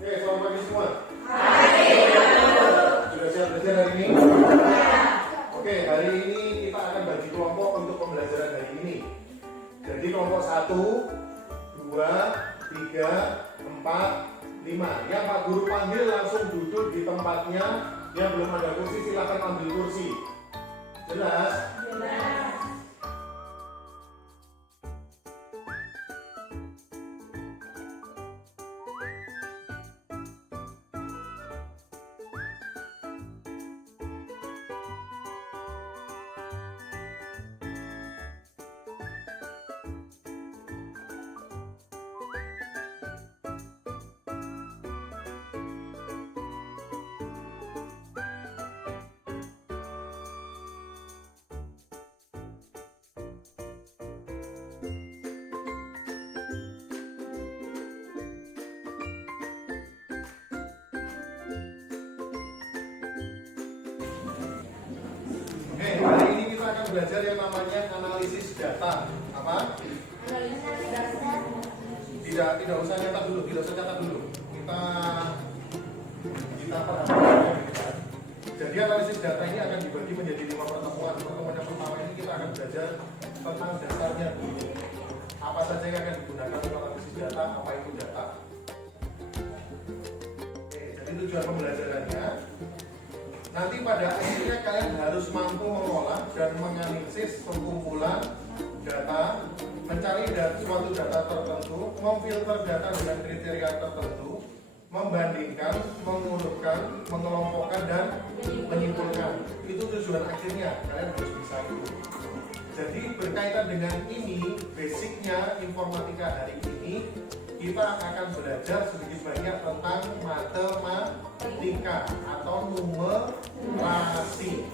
Oke, selamat pagi semua. Hari Sudah siap belajar hari ini? Oke, hari ini kita akan bagi kelompok untuk pembelajaran hari ini. Jadi kelompok 1, 2, 3, 4, 5. Yang Pak Guru panggil langsung duduk di tempatnya. Yang belum ada kursi silakan ambil kursi. Jelas? Oke, hari ini kita akan belajar yang namanya analisis data. Apa? Tidak usah nyatat dulu, Kita perhatikan. Jadi analisis data ini akan dibagi menjadi 5 pertemuan. Pertemuan yang pertama ini kita akan belajar tentang dasarnya dulu. Apa saja yang akan digunakan untuk analisis data, apa itu data. Oke, jadi tujuan pembelajarannya nanti pada akhirnya kalian harus mampu mengolah dan menganalisis pengumpulan data, mencari suatu data tertentu, memfilter data dengan kriteria tertentu, membandingkan, mengurutkan, mengelompokkan, dan menyimpulkan. Itu tujuan akhirnya, kalian harus bisa itu. Jadi berkaitan dengan ini, basicnya informatika hari ini, kita akan belajar sedikit banyak tentang matematika atau numerasi.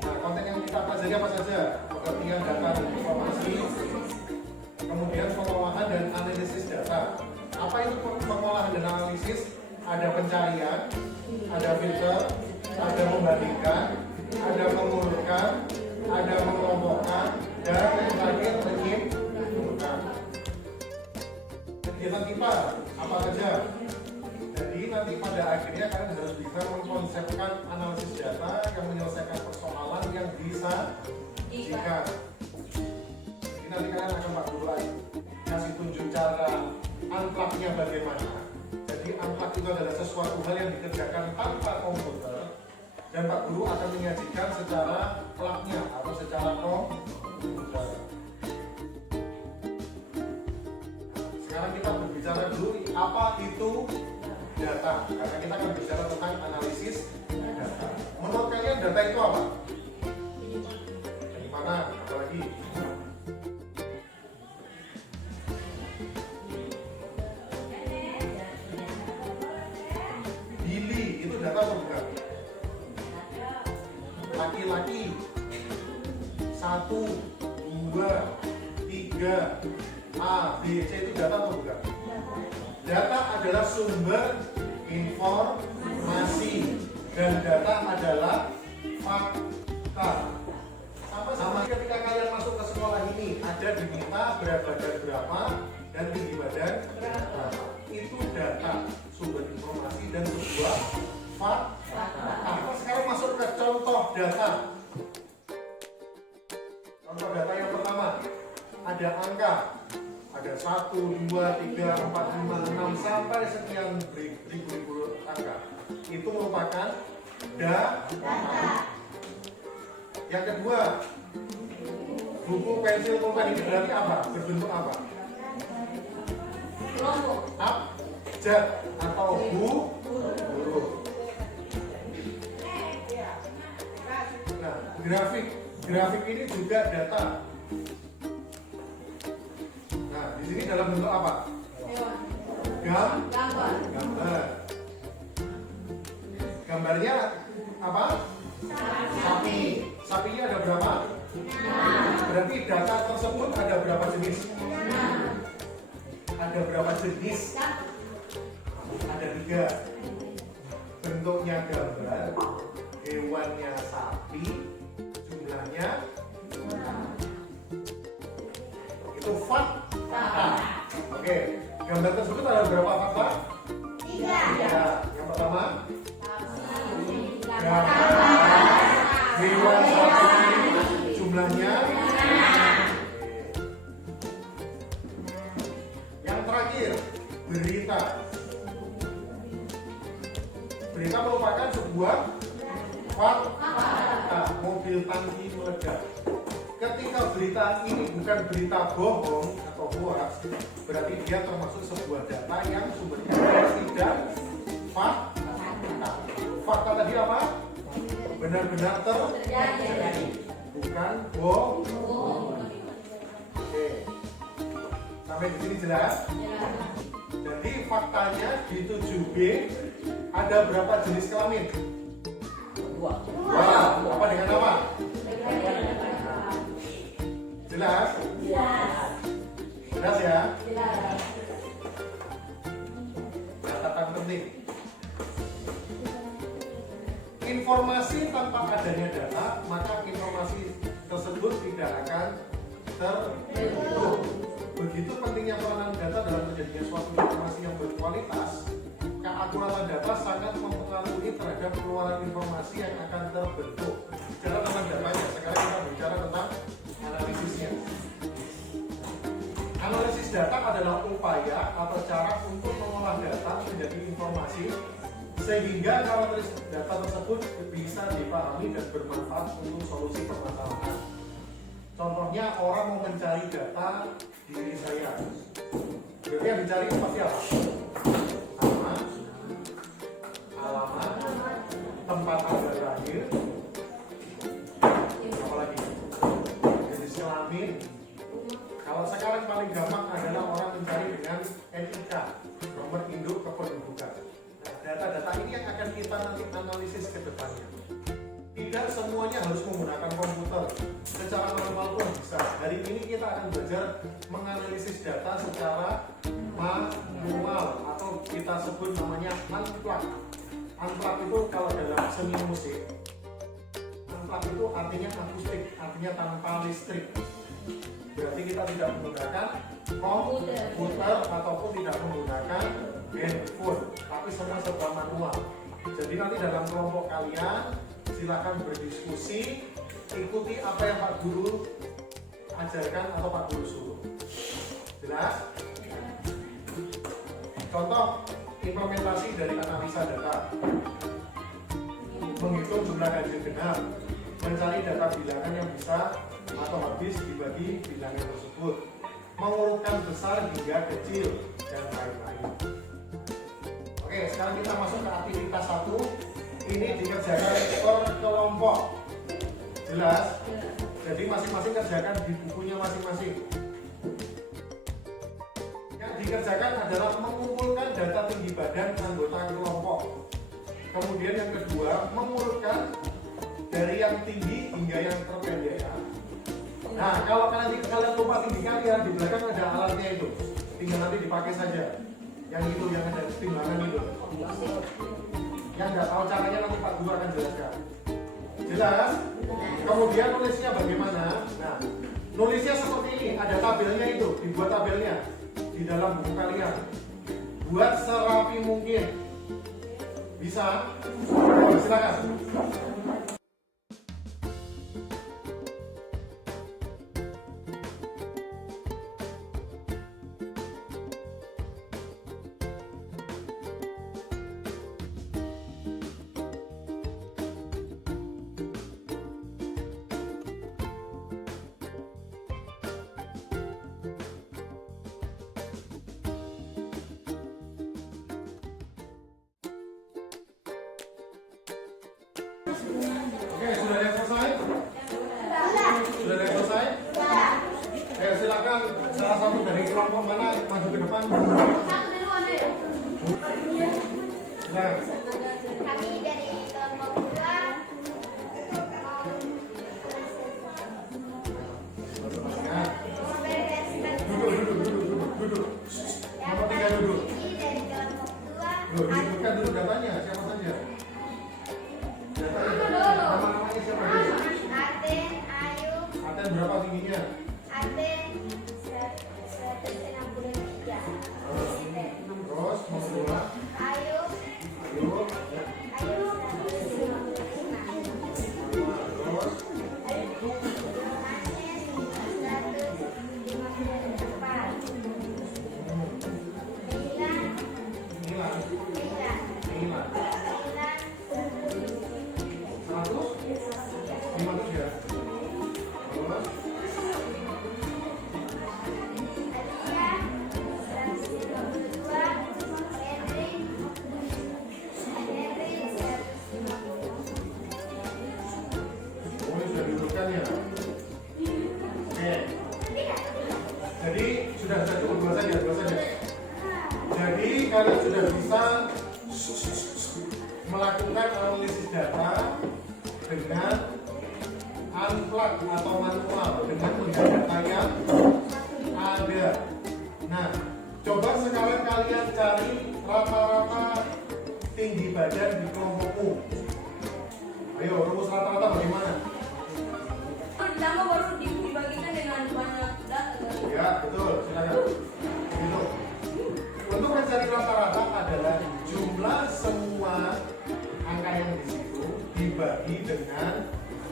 Nah, konten yang kita pelajari apa saja? Pengertian data dan informasi, kemudian pengolahan dan analisis data. Apa itu pengolahan dan analisis? Ada pencarian, ada filter, ada membandingkan, ada mengurutkan, ada mengelompokkan, dan yang terakhir menyimpulkan. Kegiatan kita apa saja? Jadi nanti pada akhirnya kalian harus bisa mengkonsepkan analisis data yang menyelesaikan persoalan yang disajikan. Jadi nanti kalian akan Pak Guru kasih tunjuk cara unplug-nya bagaimana. Jadi unplug itu adalah sesuatu hal yang dikerjakan tanpa komputer, dan Pak Guru akan menyajikan secara plug-nya atau secara komputer. Sekarang kita berbicara dulu apa itu data, karena kita akan bicara tentang analisis data. Menurut kalian data itu apa? Dari mana? Apalagi? Billy itu data atau bukan? Laki-laki 1, 2, 3 A, B, C itu data atau bukan? Data adalah sumber informasi dan data adalah fakta. Sama ketika kalian masuk ke sekolah ini ada diminta berat badan berapa dan tinggi badan berapa. Itu data, sumber informasi dan sebuah fakta. Kita sekarang masuk ke contoh data. Contoh data yang pertama ada angka. Ada 1, 2, 3, 4, 5, 6 sampai sekian ribu angka. Itu merupakan data. Yang kedua, buku, pensil, pulpen ini berarti apa? Berbentuk apa? kelompok. Abjad atau huruf. Nah, grafik ini juga data. Nah, di sini dalam bentuk apa? Gambar. Gambarnya apa? Sapi. Sapinya ada berapa? Berarti data tersebut ada berapa jenis? Ada berapa jenis? Ada 3. Bentuknya gambar, hewannya sapi, jumlahnya itu fakta. Oke, Gambar tersebut ada berapa fakta? 3. Ya, yang pertama gambar hewan sapi jumlahnya. Yang terakhir berita. Berita merupakan sebuah fakta. Mobil tangki meledak. Ketika berita ini bukan berita bohong atau hoax, berarti dia termasuk sebuah data yang sumbernya tidak fakta. Fakta tadi apa? Benar-benar terjadi, bukan bohong. Oke, sampai di sini jelas? Jadi faktanya di 7B ada berapa jenis kelamin? 2. Apa dengan apa? Jelas? Jelas ya? Catatan penting. Informasi tanpa adanya data, maka informasi tersebut tidak akan terbentuk. Begitu pentingnya peranan data dalam terjadinya suatu informasi yang berkualitas, keakuratan data sangat mempengaruhi terhadap keluaran informasi yang akan terbentuk. Bicara tentang datanya, sekarang kita bicara tentang analisisnya. Analisis data adalah upaya atau cara untuk mengolah data menjadi informasi sehingga karakteristik data tersebut bisa dipahami dan bermanfaat untuk solusi permasalahan. Contohnya orang mau mencari data diri saya. Berarti yang dicari pasti apa? Nama, alamat, tempat tanggal lahir, apa lagi? Jenis kelamin. Kalau sekarang paling gampang adalah orang mencari dengan NIK, nomor induk kependudukan. Nah, data-data ini yang akan kita nanti analisis ke depannya. Tidak semuanya harus menggunakan komputer. Secara manual pun bisa. Hari ini kita akan belajar menganalisis data secara manual atau kita sebut namanya unplug. Unplug itu kalau dalam seni musik, unplug itu artinya akustik, artinya tanpa listrik. Berarti kita tidak menggunakan komputer ataupun tidak menggunakan handphone, tapi semua serba manual. Jadi nanti dalam kelompok kalian silakan berdiskusi, ikuti apa yang Pak Guru ajarkan atau Pak Guru suruh. Jelas? Contoh implementasi dari analisa data: menghitung jumlah ganjil genap, mencari data bilangan yang bisa atau habis dibagi bilangan tersebut, mengurutkan besar hingga kecil, dan lain-lain. Oke, sekarang kita masuk ke aktivitas 1. Ini dikerjakan per kelompok. Jelas? Jadi masing-masing kerjakan di bukunya masing-masing. Yang dikerjakan adalah mengumpulkan data tinggi badan anggota kelompok. Kemudian yang kedua, mengurutkan dari yang tinggi hingga yang terpendek. Nah, kalau kalian lupa tinggi kalian, di belakang ada alatnya itu. Tinggal nanti dipakai saja. Yang itu, yang ada timbangan itu. Yang nggak tahu caranya nanti Pak Guru akan jelaskan. Jelas? Kemudian nulisnya bagaimana? Nah, nulisnya seperti ini. Ada tabelnya itu, dibuat tabelnya di dalam buku kalian. Buat serapi mungkin. Bisa? Silakan. Oke, sudah ada yang selesai? Sudah ada yang selesai? Silakan salah satu dari kelompok mana maju ke depan. Nah, Kami dari kelompok 2 duduk. Nomor 3 duduk. dari kelompok 2 Dudukkan dulu datanya, siapa saja? Nama-namanya siapa dulu? Aten, Ayu. Aten berapa tingginya? Aten 163. kalian sudah bisa melakukan analisis data dengan unplug atau manual dengan melihat data yang ada. Nah, coba sekalian kalian cari rata-rata tinggi badan di kelompokmu. Ayo, rumus rata-rata bagaimana? Pertama baru dibagikan dengan banyak data. Ya, betul. Silakan. Gitu. Untuk mencari rata-rata adalah jumlah semua angka yang di situ dibagi dengan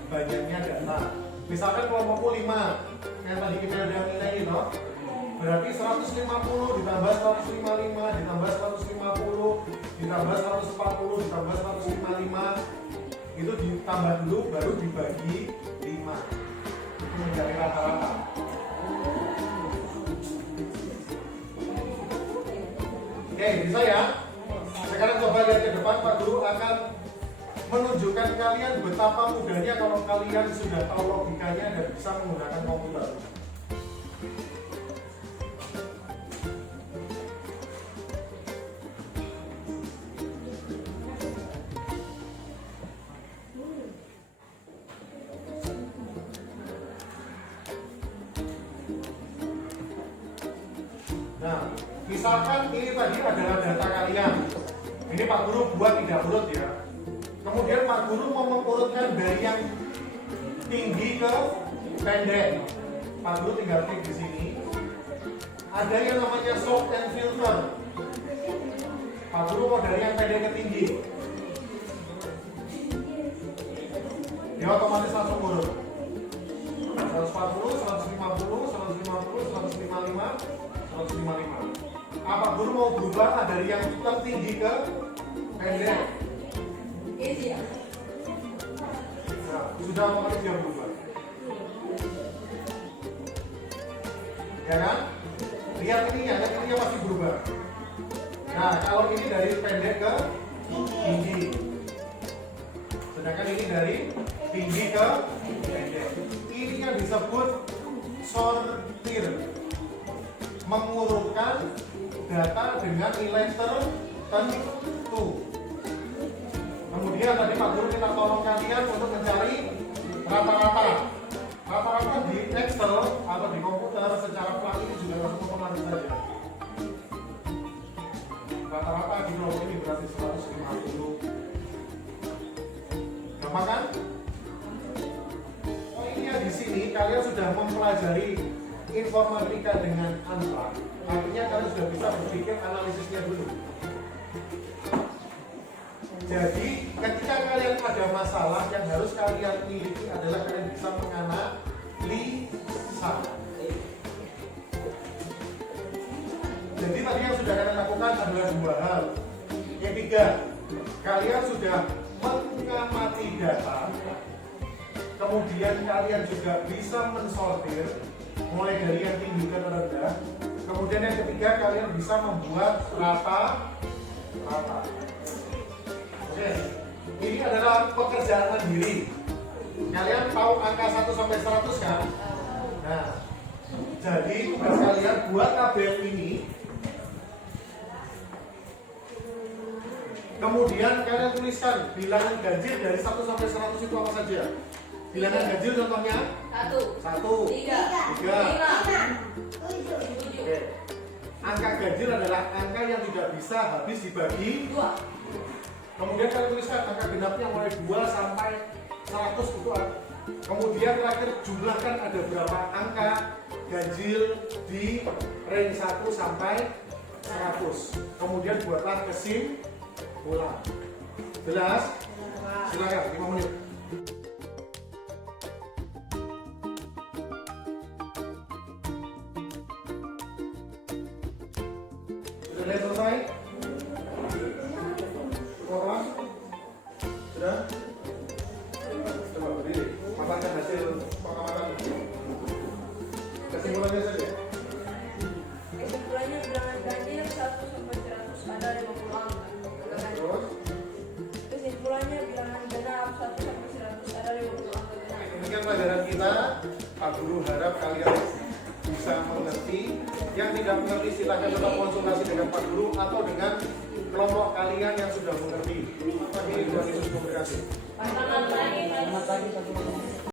banyaknya data. Misalkan kelompokku 5, yang tadi kita udah nilai itu, berarti 150 ditambah 155 ditambah 150 ditambah 140 ditambah 155 itu ditambah dulu baru dibagi 5 itu menjadi rata-rata. Oke, bisa ya? Sekarang coba lihat ke depan, Pak Guru akan menunjukkan kalian betapa mudahnya kalau kalian sudah tahu logikanya dan bisa menggunakan komputer. Nah, misalkan ini tadi adalah data kalian. Ini Pak Guru buat 3 urut ya. Kemudian Pak Guru mau mengurutkan dari yang tinggi ke pendek. Pak Guru tinggal klik di sini. Ada yang namanya sort and filter. Pak Guru mau dari yang pendek ke tinggi. Dia otomatis langsung urut. 140, 150, 150, 155, 155. Apa Guru mau berubah dari yang tertinggi ke pendek? Iya. Nah, sudah otomatis dia berubah. Ya kan? Lihat ininya, masih berubah. Nah, kalau ini dari pendek ke tinggi. Sedangkan ini dari tinggi ke pendek. Ini yang disebut sortir. Mengurutkan data dengan nilai tertentu. Kemudian tadi Pak Guru kita tolong kalian untuk mencari rata-rata. Rata-rata di Excel atau di komputer secara plug ini juga langsung otomatis saja. Rata-rata di kelompok ini berarti 150. Gampang kan? Poinnya di sini kalian sudah mempelajari informatika dengan unplug. Artinya kalian sudah bisa berpikir analisisnya dulu. Jadi ketika kalian ada masalah yang harus kalian miliki adalah kalian bisa menganalisa. Jadi tadi yang sudah kalian lakukan adalah 2 hal. Yang 3, kalian sudah mengamati data. Kemudian kalian juga bisa mensortir mulai dari yang tinggi ke rendah. Kemudian yang ketiga kalian bisa membuat rata-rata. Oke, ini adalah pekerjaan mandiri. Kalian tahu angka 1 sampai 100 kan? Nah, jadi tugas kalian buat tabel ini. Kemudian kalian tuliskan bilangan ganjil dari 1 sampai 100 itu apa saja? Bilangan ganjil contohnya 1, 1, 3, 3, 7. Oke. Angka ganjil adalah angka yang tidak bisa habis dibagi 2. Kemudian kalian tuliskan angka genapnya mulai 2 sampai 100 itu. Kemudian terakhir jumlahkan ada berapa angka ganjil di range 1 sampai 100. Kemudian buatlah kesimpulan. Jelas? Silakan 5 menit. Sudah selesai? Semua sudah? Coba berdiri. Matangkan hasil pengamatan. Kesimpulannya saja. Kesimpulannya bilangan ganjil 1 sampai 100 ada 50 angka. Terus? Kesimpulannya bilangan genap 1 sampai 100 ada 50 angka genap. Demikian pelajaran kita. Pak Guru harap kalian bisa mengerti. Yang tidak mengerti silakan tetap konsultasi dengan Pak Guru. atau dengan kelompok kalian yang sudah mengerti. Apa ini Tuhan Yesus memberkati. Selamat pagi.